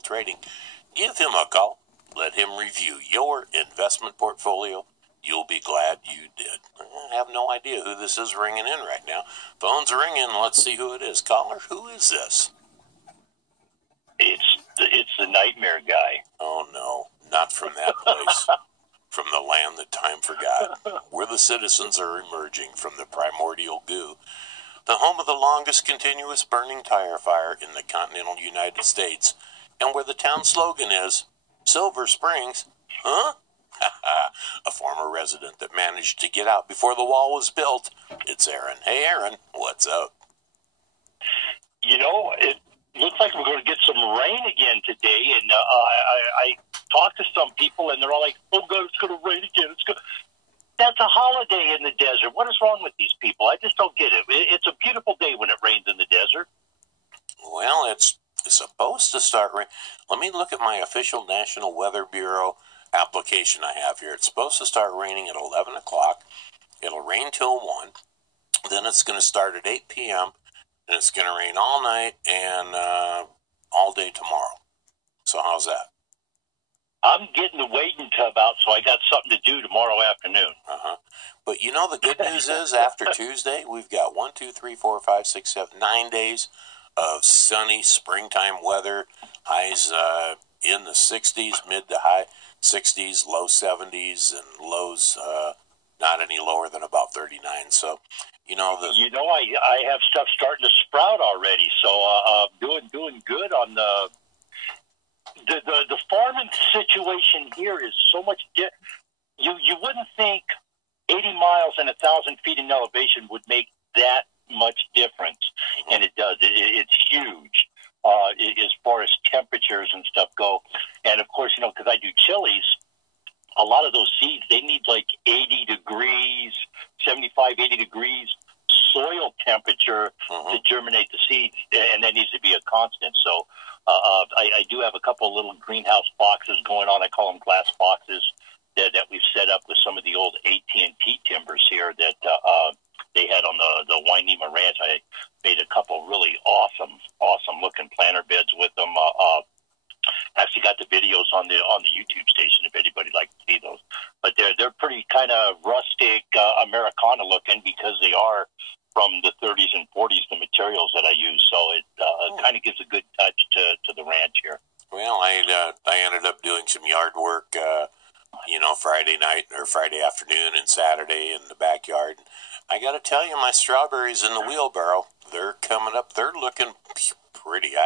Trading. Give him a call. Let him review your investment portfolio. You'll be glad you did. I have no idea who this is ringing in right now. Phone's ringing. Let's see who it is. Caller, who is this? It's the nightmare guy. Oh, no. Not from that place. From the land that time forgot, where the citizens are emerging from the primordial goo. The home of the longest continuous burning tire fire in the continental United States, and where the town slogan is, Silver Springs, huh? A former resident that managed to get out before the wall was built. It's Aaron. Hey, Aaron, what's up? You know, it looks like we're going to get some rain again today, and I talked to some people, and they're all like, oh, God, it's going to rain again. That's a holiday in the desert. What is wrong with these people? I just don't get it. It's a beautiful day when it rains in the desert. Well, it's supposed to start raining. Let me look at my official National Weather Bureau application I have here. It's supposed to start raining at 11 o'clock. It'll rain till 1. Then it's going to start at 8 p.m., and it's going to rain all night and all day tomorrow. So how's that? I'm getting the waiting tub out, so I got something to do tomorrow afternoon. But you know, the good news is after Tuesday, we've got 1, 2, 3, 4, 5, 6, 7, 9 days of sunny springtime weather. Highs in the 60s, mid to high 60s, low 70s, and lows not any lower than about 39. So, I have stuff starting to sprout already. So, doing good on the farming situation here is so much different. You wouldn't think 80 miles and 1,000 feet in elevation would make that much difference, and it does. It's huge as far as temperatures and stuff go. And of course, because I do chilies, a lot of those seeds, they need like 80 degrees, 75, 80 degrees soil temperature to germinate the seeds, and that needs to be a constant. So I do have a couple of little greenhouse boxes going on. I call them glass boxes that we've set up with some of the old AT&T timbers here that they had on the Wainema Ranch. I made a couple really awesome looking planter beds with them. Actually got the videos on the YouTube station if anybody'd like to see those. But they're pretty kind of rustic Americana looking because they are from the 30s and 40s, the materials that I use. So it kind of gives a good touch to the ranch here. Well, I ended up doing some yard work, Friday night or Friday afternoon and Saturday in the backyard. I got to tell you, my strawberries in the wheelbarrow, they're coming up. They're looking pretty.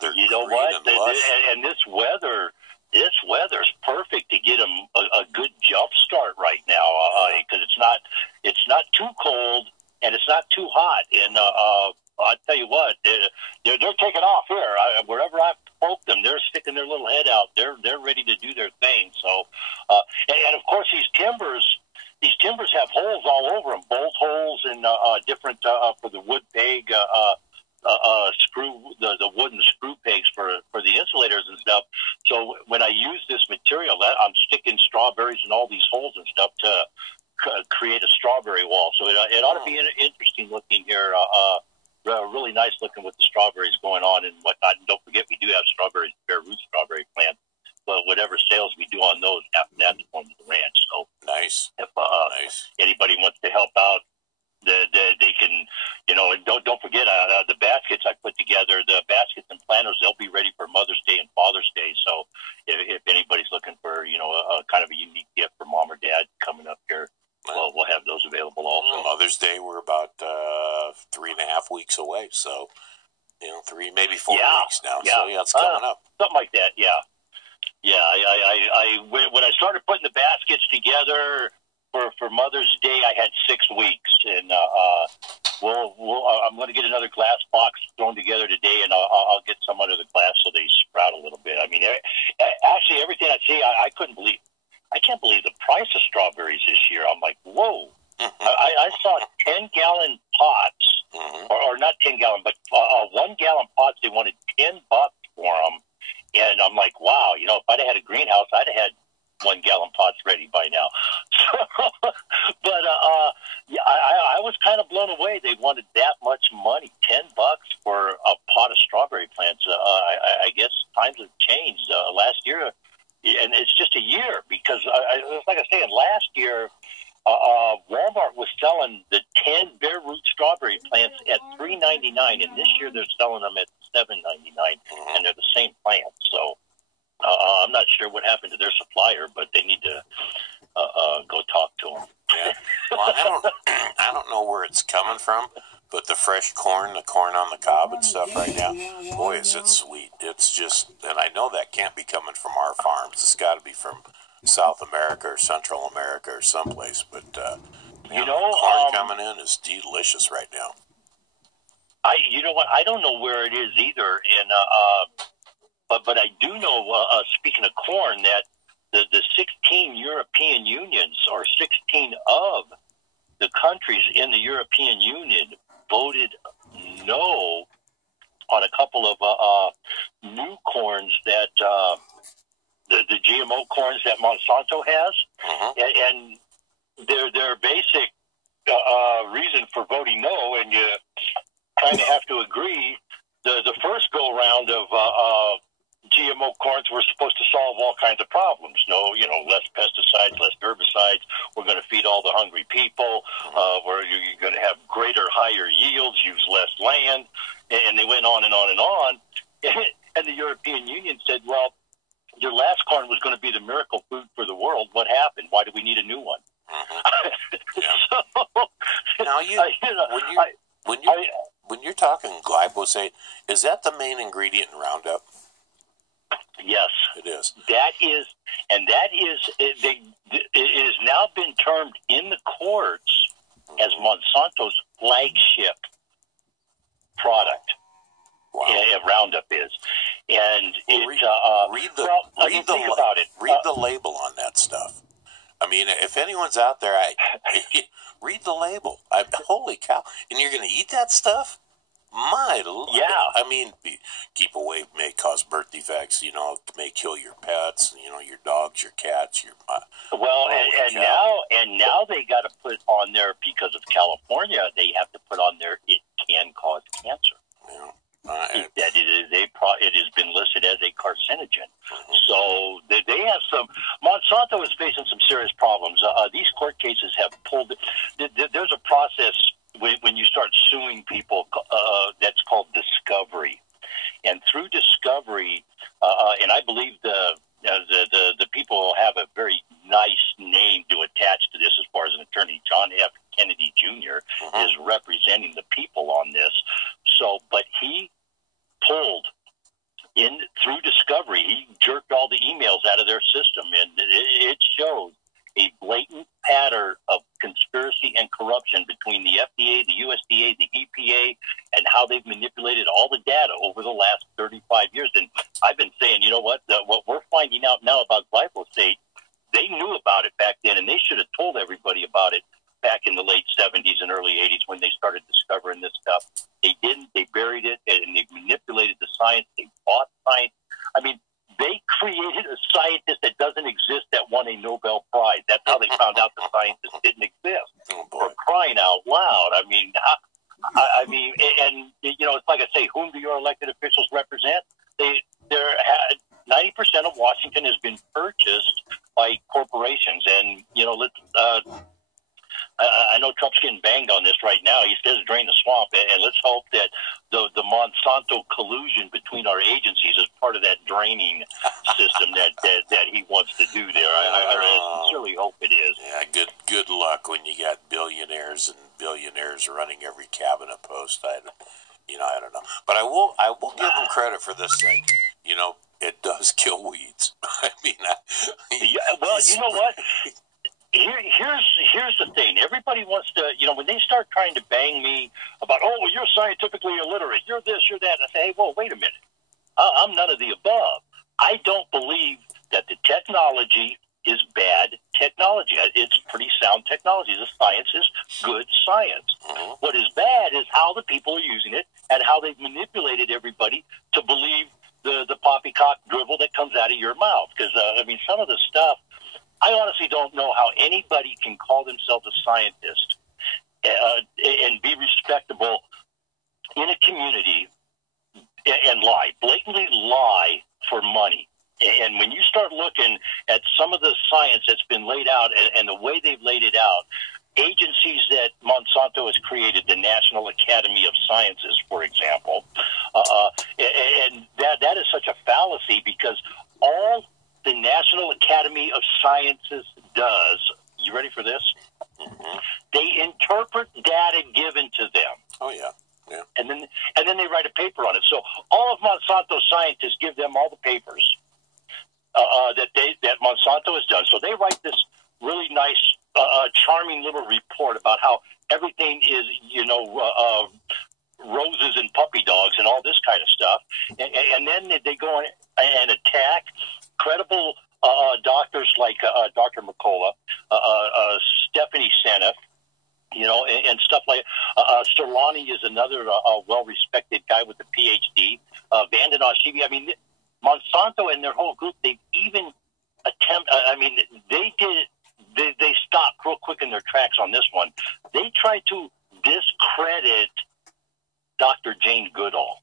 They're you know what? And this weather's perfect to get them a good jump start right now because it's not too cold and it's not too hot. And I'll tell you what, they're taking off here. Wherever I poke them, they're sticking their little head out. They're ready to do their thing. So, and of course these timbers have holes all over them, bolt holes and different for the wood peg. Screw the wooden screw pegs for the insulators and stuff. So when I use this material, I'm sticking strawberries in all these holes and stuff to create a strawberry wall. So it ought to be interesting looking here. Really nice looking with the strawberries going on and whatnot. And don't forget, we do have strawberries, bare root strawberry plants. But whatever sales we do on those, that's going to the ranch. So nice. If anybody wants to help out, they can, and don't forget the baskets I put together, the baskets and planters, they'll be ready for Mother's Day and Father's Day. So if anybody's looking for, a kind of a unique gift for mom or dad coming up here, well, we'll have those available also. Mother's Day, we're about 3.5 weeks away. So, 3, maybe 4 weeks now. So, it's coming up. Something like that, yeah. Yeah, when I started putting the baskets together, for Mother's Day, I had 6 weeks, and I'm going to get another glass box thrown together today, and I'll get some under the glass so they sprout a little bit. I mean, actually, everything I see, I can't believe the price of strawberries this year. I'm like, whoa! I saw 10-gallon pots, or not 10-gallon, but 1-gallon pots. They wanted $10 for them, and I'm like, wow! If I'd have had a greenhouse, I'd have had 1-gallon pots ready by now. But I was kind of blown away. They wanted that much money, $10 for a pot of strawberry plants. I guess times have changed. Last year, and it's just a year because, like I said, last year, Walmart was selling the 10 bare root strawberry plants at $3.99, and this year they're selling them at $7.99, and they're the same plants. So I'm not sure what happened to their supplier, but they need to go talk to them. Yeah. Well, I don't know where it's coming from, but the fresh corn, the corn on the cob and stuff right now, boy, is it sweet. It's just, and I know that can't be coming from our farms. It's got to be from South America or Central America or someplace. But corn coming in is delicious right now. You know what? I don't know where it is either, and but I do know. Speaking of corn, that the 16 European unions, or 16 of the countries in the European Union, voted no on a couple of new corns that the GMO corns that Monsanto has, and their basic reason for voting no, and you kind of have to agree. The first go round of GMO corns were supposed to solve all kinds of problems. No, less pesticides, less herbicides. We're going to feed all the hungry people. Where you're going to have greater, higher yields, use less land, and they went on and on and on. And the European Union said, "Well, your last corn was going to be the miracle food for the world. What happened? Why do we need a new one?" Now when you're talking glyphosate, is that the main ingredient in Roundup? Yes, it is. It has now been termed in the courts as Monsanto's flagship product. Wow. Roundup is, and read the label on that stuff. I mean, if anyone's out there, read the label. Holy cow! And you're going to eat that stuff? My Lord. Yeah. I mean, keep away may cause birth defects. May kill your pets. Your dogs, your cats, your. Now they got to put on there, because of California, they have to put on there it can cause cancer. Yeah. It has been listed as a carcinogen. So they have some. Monsanto is facing some serious problems. These court cases have pulled. There's a process when you start suing people that's called discovery, and through discovery, and I believe the people have a very nice name to attach to this as far as an attorney. John F. Kennedy Jr. is representing the people on this. So, but he pulled in through discovery. He jerked all the emails out of their system, and it shows a blatant pattern of conspiracy and corruption between the FDA, the USDA, the EPA, and how they've manipulated all the data over the last 35 years. And I've been saying, what we're finding out now about glyphosate, they knew about it back then, and they should have told everybody about it back in the late 70s and early 80s when they started discovering this stuff. They didn't. They buried it, and they manipulated the science. They bought science. I mean, they created a scientist that doesn't exist that won a Nobel Prize. That's how they found out the scientist didn't exist. For crying out loud. I mean, it's like I say, whom do your elected officials represent? 90% of Washington has been purchased by corporations, and I know Trump's getting banged on this right now. He says drain the swamp, and let's hope that the Monsanto collusion between our agencies is part of that draining system that he wants to do there. I sincerely hope it is. Yeah, good luck when you got billionaires running every cabinet post. I don't know, but I will give them credit for this thing. It does kill weeds. I mean, you know what? Here's the thing. Everybody wants to, when they start trying to bang me about, you're scientifically illiterate, you're this, you're that, I say, hey, well, wait a minute. I'm none of the above. I don't believe that the technology is bad technology. It's pretty sound technology. The science is good science. What is bad is how the people are using it and how they've manipulated everybody to believe the poppycock drivel that comes out of your mouth. Because, some of the stuff, I honestly don't know how anybody can call themselves a scientist and be respectable in a community and lie, blatantly lie some of the science that's been laid out and the way they've laid it out, agencies that Monsanto has created, the National Academy of Sciences, for example, and that is such a fallacy, because all the National Academy of Sciences does, you ready for this? Mm-hmm. They interpret data given to them. Oh, yeah. Yeah. And then they write a paper on it. So all of Monsanto's scientists give them all the papers that Monsanto has done. So they write this really nice, charming little report about how everything is, roses and puppy dogs and all this kind of stuff. And then they go and attack credible doctors like Dr. McCullough, Stephanie Seneff, and stuff like Serlani is another well-respected guy with a PhD. Vanden Oshibi. I mean, Monsanto and their whole group, they've even they stopped real quick in their tracks on this one. They tried to discredit Dr. Jane Goodall.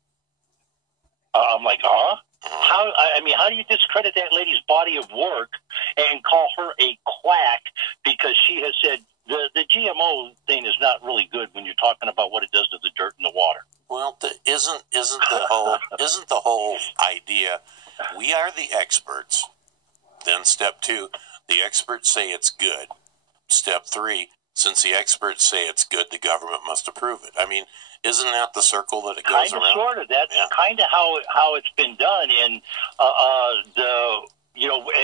I'm like, huh? How do you discredit that lady's body of work and call her a quack because she has said the GMO thing is not really good when you're talking about what it does to the dirt and the water? Well, isn't the whole idea? We are the experts. Then step 2, the experts say it's good. Step 3, since the experts say it's good, the government must approve it. I mean, isn't that the circle that it goes around? Sort of. That's kind of how it's been done. And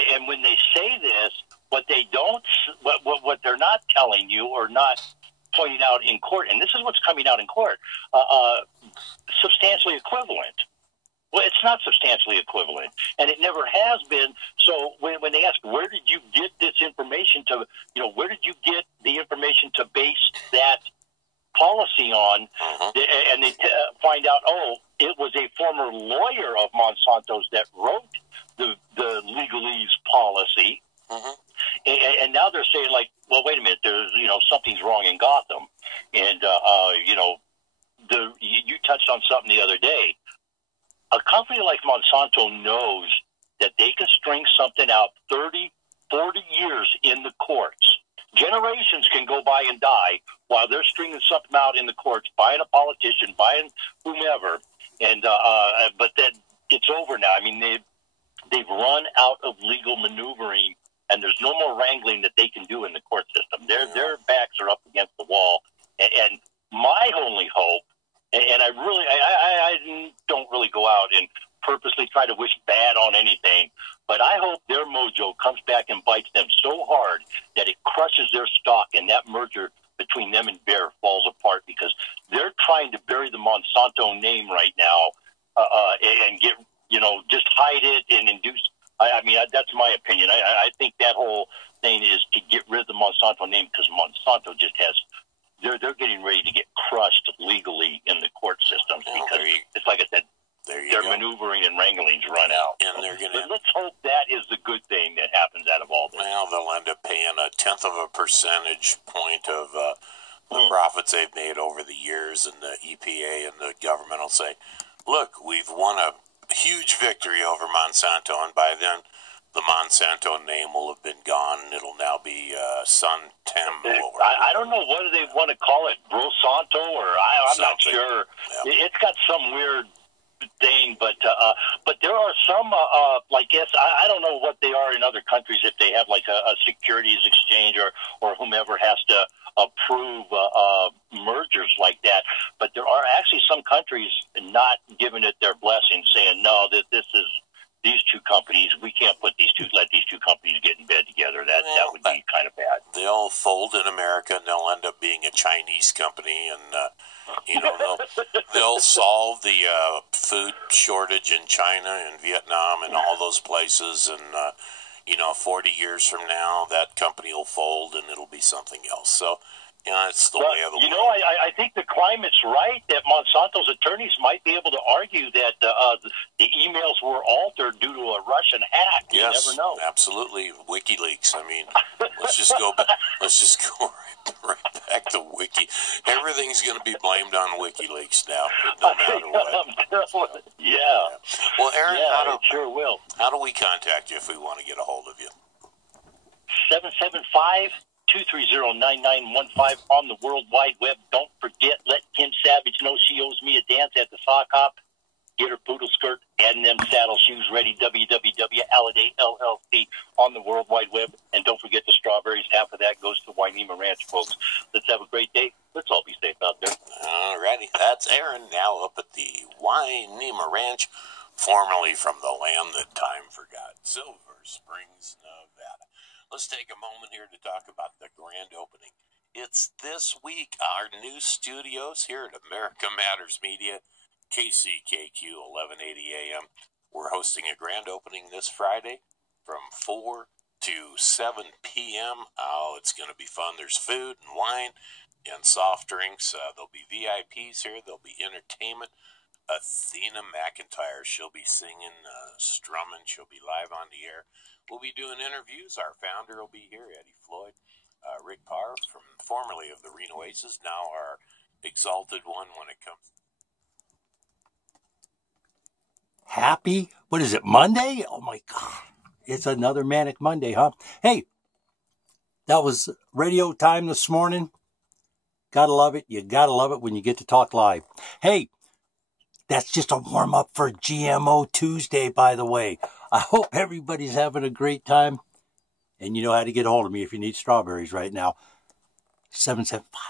and when they say this, what they're not telling you or not pointing out in court, and this is what's coming out in court, substantially equivalent. Well, it's not substantially equivalent, and it never has been. So when they ask, where did you get this information to, where did you get the information to base that policy on, and they find out, it was a former lawyer of Monsanto's that wrote the legalese policy, and now they're saying, like, well, wait a minute, there's something's wrong in Gotham, and you touched on something the other day. A company like Monsanto knows that they can string something out 30, 40 years in the courts. Generations can go by and die while they're stringing something out in the courts, buying a politician, buying whomever, and but that it's over now. I mean, they've run out of legal maneuvering, and there's no more wrangling that they can do in the court system. Their backs are up against the wall, and my only hope, and I don't really go out and purposely try to wish bad on anything, but I hope their mojo comes back and bites them so hard that it crushes their stock, and that merger between them and Bayer falls apart, because they're trying to bury the Monsanto name right now and get, just hide it and induce. I mean, that's my opinion. I think that whole thing is to get rid of the Monsanto name, because Monsanto just has. They're getting ready to get crushed legally in the court systems, because it's like I said, their maneuvering and wranglings run out. And they're going to. Let's hope that is the good thing that happens out of all this. Well, they'll end up paying 0.1 percentage point of the profits they've made over the years, and the EPA and the government will say, "Look, we've won a huge victory over Monsanto, and by then the Monsanto name will have been gone, and it'll now be Suntembo." I don't know what they want to call it, Brosanto, or I'm not sure. Yeah. It's got some weird thing, but there are some, I don't know what they are in other countries, if they have like a securities exchange or whomever has to approve mergers like that. But there are actually some countries not giving it their blessing, saying, no, this is these two companies, we can't let these two companies get in bed together. That would be kind of bad. They'll fold in America, and they'll end up being a Chinese company, and they'll solve the food shortage in China and Vietnam and all those places, and 40 years from now, that company will fold, and it'll be something else. So, it's the way of the world. I think the climate's right that Monsanto's attorneys might be able to argue that the emails were altered due to a Russian hack. You never know. Absolutely. WikiLeaks. I mean, let's just go back. Let's just go right back to Wiki. Everything's going to be blamed on WikiLeaks now, no matter what. Yeah. Well, Aaron, it sure will. How do we contact you if we want to get a hold of you? 775-230-9915 on the World Wide Web. Don't forget, let Kim Savage know she owes me a dance at the sock hop. Get her poodle skirt and them saddle shoes ready. www.Halliday LLC on the World Wide Web. And don't forget the strawberries. Half of that goes to Wainema Ranch, folks. Let's have a great day. Let's all be safe out there. All righty. That's Aaron now up at the Wainema Ranch, formerly from the land that time forgot, Silver Springs, Nevada. Let's take a moment here to talk about the grand opening. It's this week, our new studios here at America Matters Media, KCKQ 1180 AM. We're hosting a grand opening this Friday from 4 to 7 p.m. Oh, it's going to be fun. There's food and wine and soft drinks. There'll be VIPs here. There'll be entertainment. Athena McIntyre, she'll be singing, strumming. She'll be live on the air. We'll be doing interviews. Our founder will be here, Eddie Floyd. Rick Parr, from formerly of the Reno Aces, now our exalted one when it comes. Happy, what is it, Monday? Oh my God. It's another Manic Monday, huh? Hey, that was radio time this morning. Gotta love it. You gotta love it when you get to talk live. Hey, that's just a warm-up for GMO Tuesday, by the way. I hope everybody's having a great time. And you know how to get a hold of me if you need strawberries right now. 775.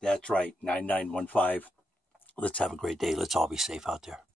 That's right, 9915. Let's have a great day. Let's all be safe out there.